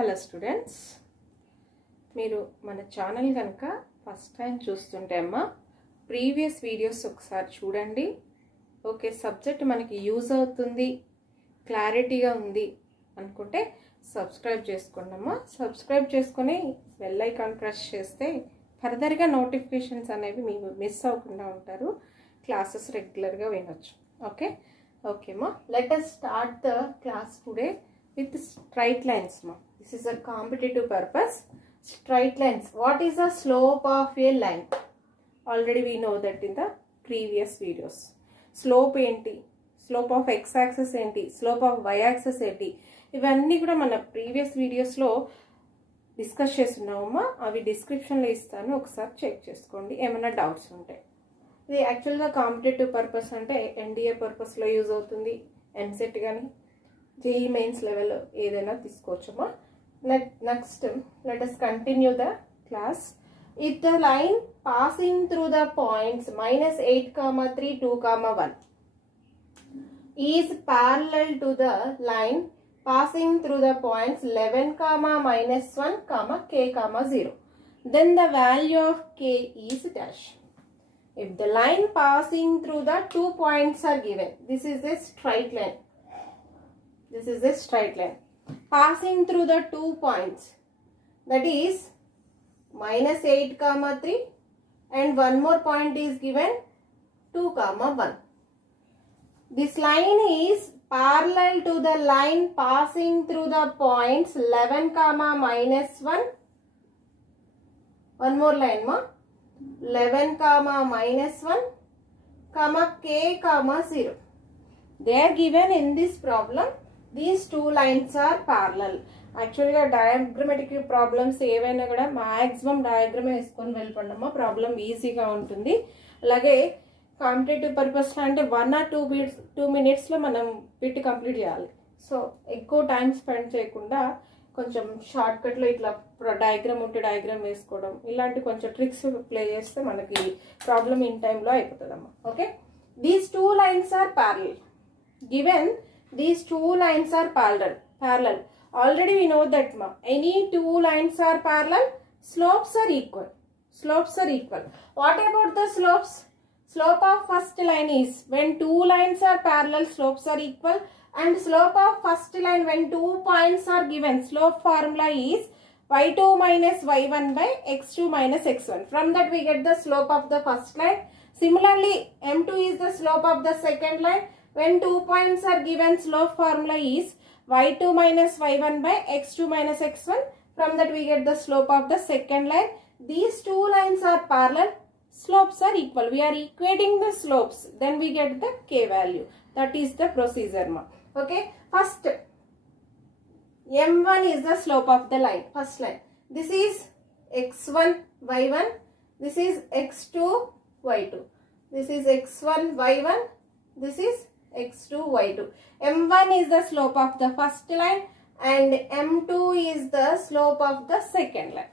Hello students, మీరు మన channel కనుక ఫస్ట్ టైం చూస్తుంటే అమ్మా ప్రీవియస్ వీడియోస్ ఒకసారి చూడండి. ఓకే, సబ్జెక్ట్ మనకి యూజ్ అవుతుంది, క్లారిటీగా ఉంది అనుకుంటే సబ్స్క్రైబ్ చేసుకోండి అమ్మా. సబ్స్క్రైబ్ చేసుకొని బెల్ ఐకాన్ ప్రెస్ చేస్తే ఫర్దర్గా నోటిఫికేషన్స్ అనేవి మీరు మిస్ అవ్వకుండా ఉంటారు. క్లాసెస్ రెగ్యులర్గా వినొచ్చు. ఓకే అమ్మా, let us start the class today with straight lines. This is a competitive purpose. Straight lines. What is the slope of a line? Already we know that in the previous videos. Slope enti, slope of x axis enti, slope of y axis enti, ఇవన్నీ కూడా మన previous వీడియోస్లో discuss చేస్తున్నామమ్మా. అవి డిస్క్రిప్షన్లో ఇస్తాను, ఒకసారి check చేసుకోండి ఏమైనా డౌట్స్ ఉంటాయి. ఇది యాక్చువల్గా కాంపిటేటివ్ పర్పస్ అంటే ఎన్డీఏ పర్పస్లో యూజ్ అవుతుంది, ఎంసెట్ కానీ JEE మెయిన్స్ లెవెల్ ఏదైనా తీసుకోవచ్చమ్మా. Next let us continue the class. If the line passing through the points -8, 3, 2, 1 is parallel to the line passing through the points 11, -1, k, 0, then the value of k is dash. If the line passing through the 2 points are given, this is a straight line. This is a straight line passing through the 2 points, that is -8, 3, and one more point is given 2, 1. This line is parallel to the line passing through the points 11, -1. One more line, 11, -1, k, 0. They are given in this problem. These two lines are parallel. యాక్చువల్గా diagrammatic problems ఏవైనా కూడా maximum డయాగ్రమే వేసుకొని వెళ్ళిపోండమ్మా, problem ఈజీగా ఉంటుంది. అలాగే competitive పర్పస్లో అంటే 1 or 2 minutes మనం బిట్ కంప్లీట్ చేయాలి. సో ఎక్కువ టైం స్పెండ్ చేయకుండా కొంచెం షార్ట్కట్లో ఇట్లా డయాగ్రామ్ ఉంటే డయాగ్రామ్ వేసుకోవడం, ఇలాంటి కొంచెం ట్రిక్స్ ప్లే చేస్తే మనకి ప్రాబ్లం ఇన్ టైంలో అయిపోతుందమ్మా. Okay, these two lines are parallel. Given these two lines are parallel. Already we know that any two lines are parallel, slopes are equal. What about the slopes? Slope of first line is when two lines are parallel, slopes are equal, and slope of first line when 2 points are given, slope formula is y2 minus y1 by x2 minus x1. From that we get the slope of the first line. Similarly, m2 is the slope of the second line. When 2 points are given, slope formula is y2 minus y1 by x2 minus x1. From that we get the slope of the second line. These two lines are parallel, slopes are equal. We are equating the slopes, then we get the k value. That is the procedure, ma. Okay, first m1 is the slope of the line, first line. This is x1 y1, this is x2 y2, this is x1 y1, this is x2 y2. m1 is the slope of the first line and m2 is the slope of the second line.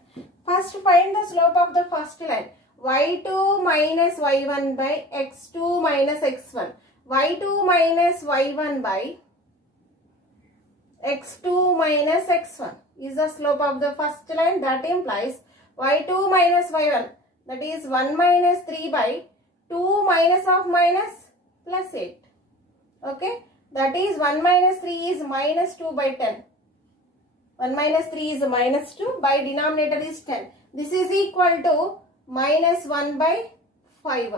First find the slope of the first line. y2 minus y1 by x2 minus x1. y2 minus y1 by x2 minus x1 is the slope of the first line. That implies y2 minus y1, that is 1 minus 3 by 2 minus of minus plus 8. Okay, that is 1 minus 3 is minus 2 by 10. 1 minus 3 is minus 2 by denominator is 10. This is equal to minus 1 by 5.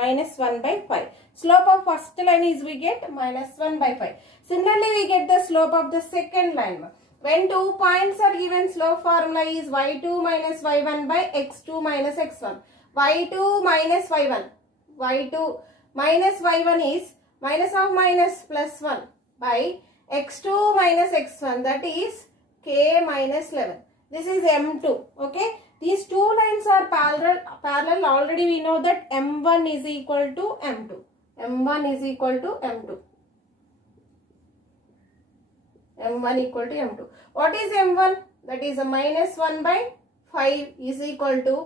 Minus 1 by 5. Slope of first line is we get minus 1 by 5. Similarly, we get the slope of the second line. When 2 points are given, slope formula is y2 minus y1 by x2 minus x1. y2 minus y1. y2 minus y1 is minus of minus plus 1 by x2 minus x1, that is k minus 11. This is m2. Okay, these two lines are parallel. Already we know that m1 is equal to m2. m1 is equal to m2. m1 equal to m2. What is m1? That is a minus 1 by 5 is equal to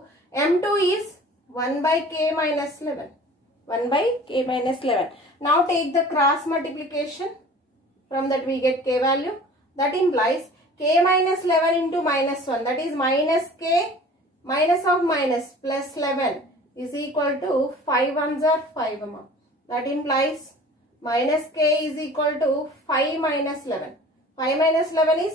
m2 is 1 by k minus 11. 1 by k minus 11. Now take the cross multiplication. From that we get k value. That implies k minus 11 into minus 1, that is minus k minus of minus plus 11 is equal to 5 ones are 5. That implies minus k is equal to 5 minus 11. 5 minus 11 is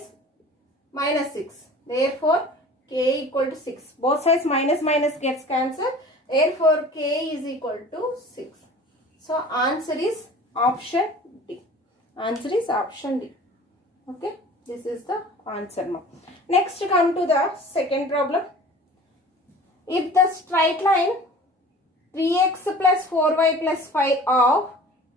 minus 6. Therefore, k equal to 6. Both sides minus minus gets cancelled. Therefore, k is equal to 6. So, answer is option D. Answer is option D. Okay. This is the answer now. Next, come to the second problem. If the straight line 3x plus 4y plus 5 of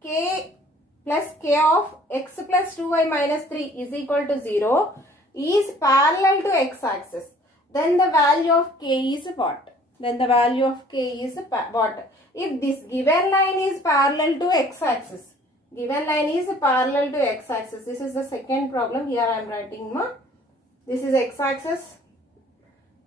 k plus k of x plus 2y minus 3 is equal to 0 is parallel to x-axis, then the value of k is what? Then the value of k is what? If this given line is parallel to x-axis, given line is parallel to x-axis. This is the second problem. Here I am writing this is x-axis.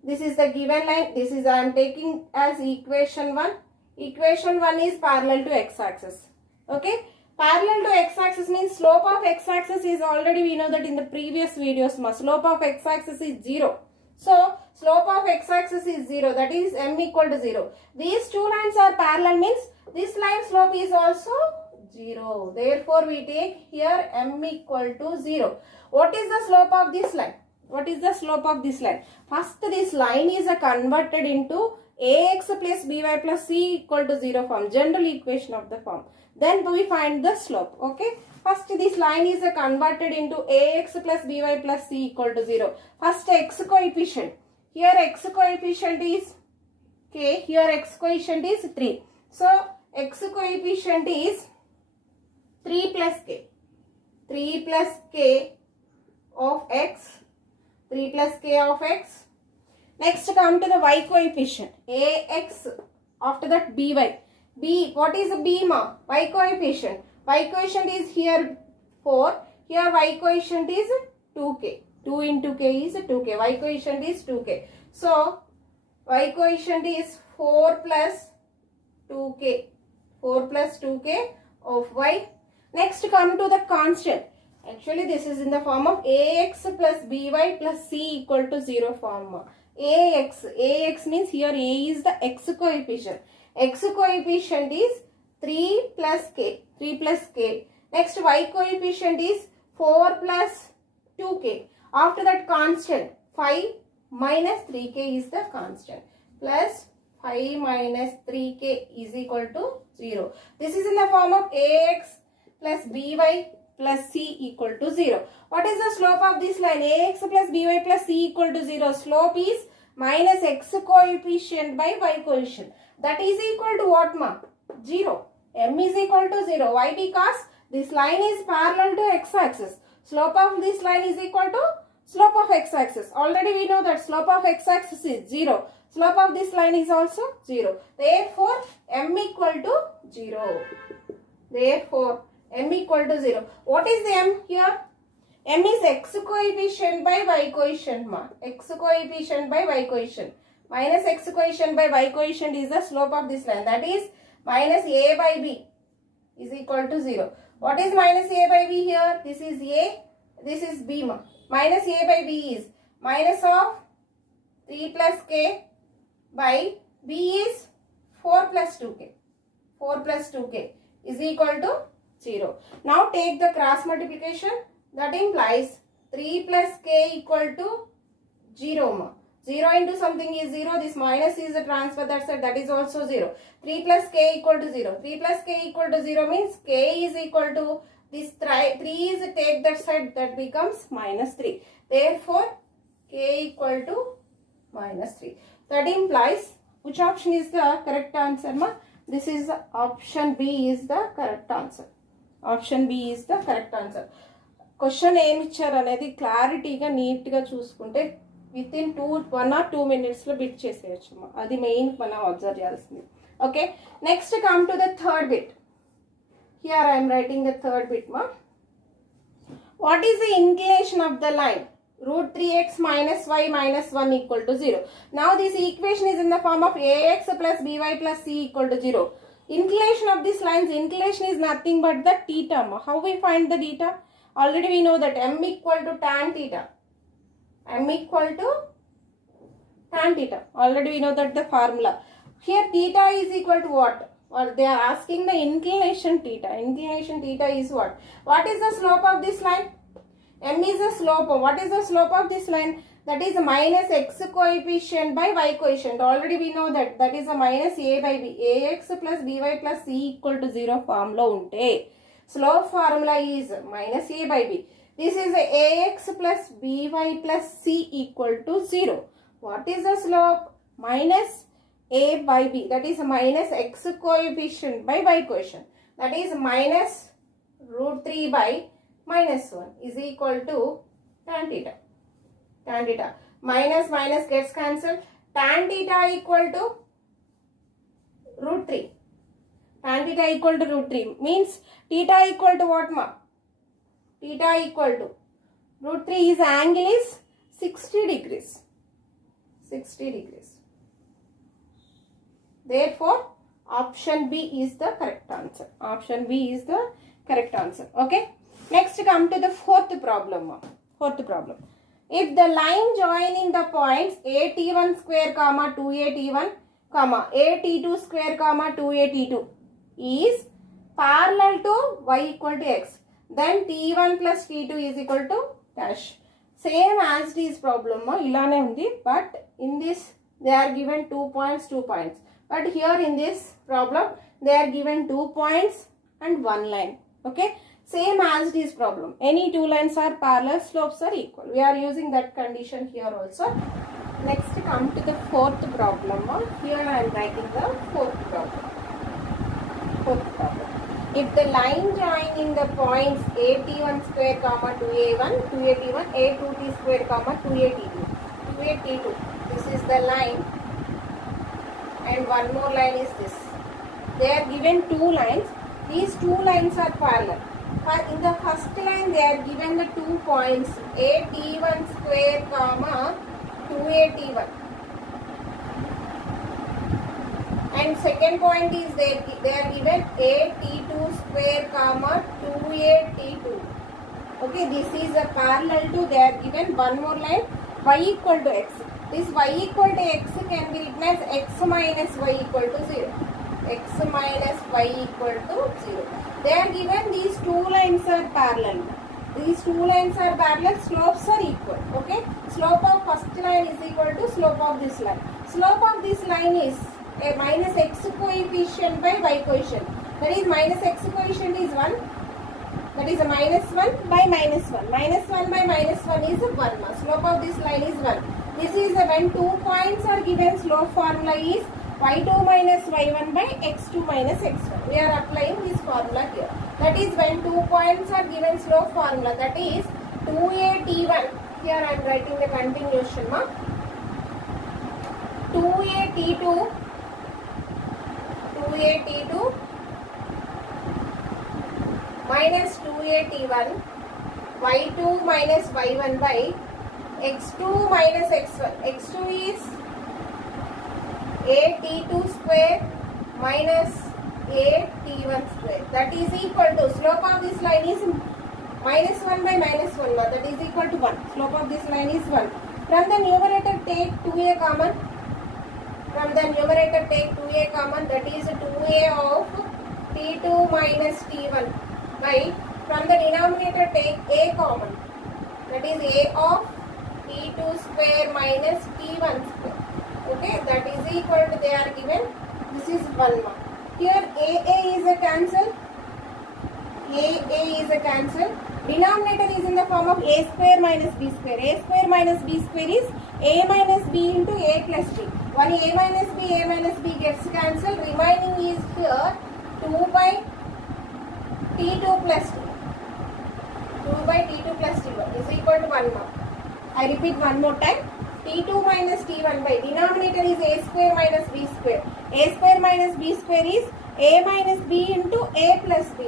This is the given line. This is I am taking as equation 1. Equation 1 is parallel to x-axis. Okay. Parallel to x-axis means slope of x-axis is already we know that in the previous videos slope of x-axis is 0. So slope of x-axis is 0. That is m equal to 0. These two lines are parallel means this line slope is also 0. Therefore, we take here m equal to 0. What is the slope of this line? What is the slope of this line? First, this line is converted into ax plus by plus c equal to 0 form. General equation of the form. Then we find the slope. Okay. First, this line is converted into ax plus by plus c equal to 0. First, x coefficient. Here, x coefficient is k. Here, x coefficient is 3. So, x coefficient is 3 plus k. 3 plus k of x. 3 plus k of x. Next, come to the y coefficient. Ax. After that, by. B. What is b ma? Y coefficient. Y coefficient is here 4. Here y coefficient is 2k. 2 into k is 2k. Y coefficient is 2k. So, y coefficient is 4 plus 2k. 4 plus 2k of y. Next, come to the constant. Actually, this is in the form of ax plus by plus c equal to 0 form. Ax means here a is the x coefficient. X coefficient is 3 plus k. 3 plus k. Next, y coefficient is 4 plus 2k. After that, constant 5 minus 3k is the constant. Plus 5 minus 3k is equal to 0. This is in the form of ax plus by plus c equal to 0. What is the slope of this line? Ax plus by plus c equal to 0. Slope is minus x coefficient by y coefficient. That is equal to what ma? 0. M is equal to 0. Why? Because this line is parallel to x-axis. Slope of this line is equal to slope of x-axis. Already we know that slope of x-axis is 0. Slope of this line is also 0. Therefore, m equal to 0. Therefore, m equal to 0. What is the m here? M is x coefficient by y coefficient ma. X coefficient by y coefficient. Minus x coefficient by y coefficient is the slope of this line. That is minus a by b is equal to 0. What is minus a by b here? This is a, this is b ma. Minus a by b is minus of 3 plus k by b is 4 plus 2k. 4 plus 2k is equal to 0. Now take the cross multiplication. That implies 3 plus k equal to 0 ma. 0 into something is 0. This minus is a transfer. That's it. That is also 0. 3 plus k equal to 0. 3 plus k equal to 0 means k is equal to this 3 is take that side. That becomes minus 3. Therefore, k equal to minus 3. That implies which option is the correct answer ma? This is option B is the correct answer. Option B is the correct answer. Question ఏమి ఇచ్చారు అనేది క్లారిటీగా నీట్గా చూసుకుంటే within 1 or 2 minutes లో bit చేసేయచ్చు. అది main మనం అబ్జర్వ్ చేయాల్సింది. Okay, next come to the third bit. Here I'm writing the third bit మా. What is the inclination of the line? root 3x minus y minus 1 equal to 0. Now this equation is in the form of ax plus by plus c equal to 0. Inclination of this line's inclination is nothing but the theta. How we find the theta? Already we know that m equal to tan theta. M equal to tan theta. Already we know that the formula. Here theta is equal to what? Or they are asking the inclination theta. Inclination theta is what? What is the slope of this line? M is the slope. What is the slope of this line? That is minus x coefficient by y coefficient. Already we know that. That is a minus a by b. Ax plus by plus c equal to 0 formula unte. Slope formula is minus a by b. This is ax plus by plus c equal to 0. What is the slope? Minus a by b. That is minus x coefficient by y coefficient. That is minus root 3 by minus 1 is equal to tan theta. Tan theta. Minus minus gets cancelled. Tan theta equal to root 3. Tan theta equal to root 3 means theta equal to what, ma? Theta equal to root 3 is angle is 60 degrees. 60 degrees. Therefore, option B is the correct answer. Option B is the correct answer. Okay. Next, come to the fourth problem. Fourth problem. If the line joining the points AT1 square comma 2AT1 comma AT2 square comma 2AT2 is parallel to y equal to x, then T1 plus T2 is equal to dash. Same as this problem, ilane undi, but in this they are given 2 points, 2 points. But here in this problem they are given 2 points and 1 line. Okay. Same as this problem. Any two lines are parallel, slopes are equal. We are using that condition here also. Next, come to the fourth problem. Here I am writing the fourth problem. Fourth problem. If the line joining the points AT1 square comma 2A1, 2AT1, A2T square comma 2AT2, 2AT2. This is the line, and one more line is this. They are given two lines. These two lines are parallel. In the first line, they are given the 2 points AT1 square comma 2AT1, and second point is they are given AT2 square comma 2AT2. Okay, this is a parallel to, they are given one more line y equal to x. This y equal to x can be written as x minus y equal to 0. X minus y equal to 0. They are given these two lines are parallel. These two lines are parallel, slopes are equal. Okay. Slope of first line is equal to slope of this line. Slope of this line is a minus x coefficient by y coefficient. That is minus x coefficient is 1. That is a minus 1 by minus 1. Minus 1 by minus 1 is 1. Slope of this line is 1. This is when 2 points are given, slope formula is y2 minus y1 by x2 minus x1. We are applying this formula here. That is when 2 points are given, slope formula, that is 2AT1. Here I am writing the continuation. 2AT2 minus 2AT1 y2 minus y1 by x2 minus x1. x2 is AT2 square minus AT1 square. That is equal to, slope of this line is minus 1 by minus 1. That is equal to 1. Slope of this line is 1. From the numerator take 2a common. From the numerator take 2a common. That is 2a of T2 minus T1 by, from the denominator take a common. That is a of T2 square minus T1 square. Okay, that is equal to, they are given, this is 1 mark. Here a is a cancel. A is a cancel. Denominator is in the form of a square minus b square. A square minus b square is a minus b into a plus b. One a minus b gets cancelled. Remaining is here 2 by T2 plus T. 2 by T2 plus T1 is equal to 1 mark. I repeat one more time. T2 minus T1 by denominator is a square minus b square. A square minus b square is a minus b into a plus b.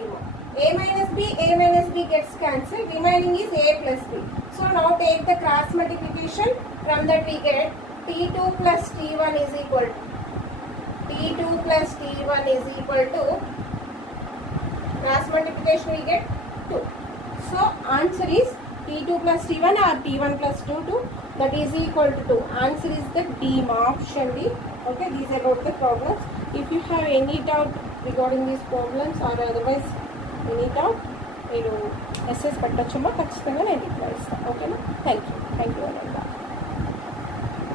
A minus b gets cancelled. Remaining is a plus b. So now take the cross multiplication. From that we get T2 plus T1 is equal to, T2 plus T1 is equal to, cross multiplication we get 2. So answer is T2 plus T1 or T1 plus T2, that is equal to 2. Answer is the D, option D. Okay, these are about the problems. If you have any doubt regarding these problems or otherwise any doubt, మీరు message పెట్టచ్చమ్మా, ఖచ్చితంగా నేను reply ఇస్తాను. ఓకేనా? Thank you very much.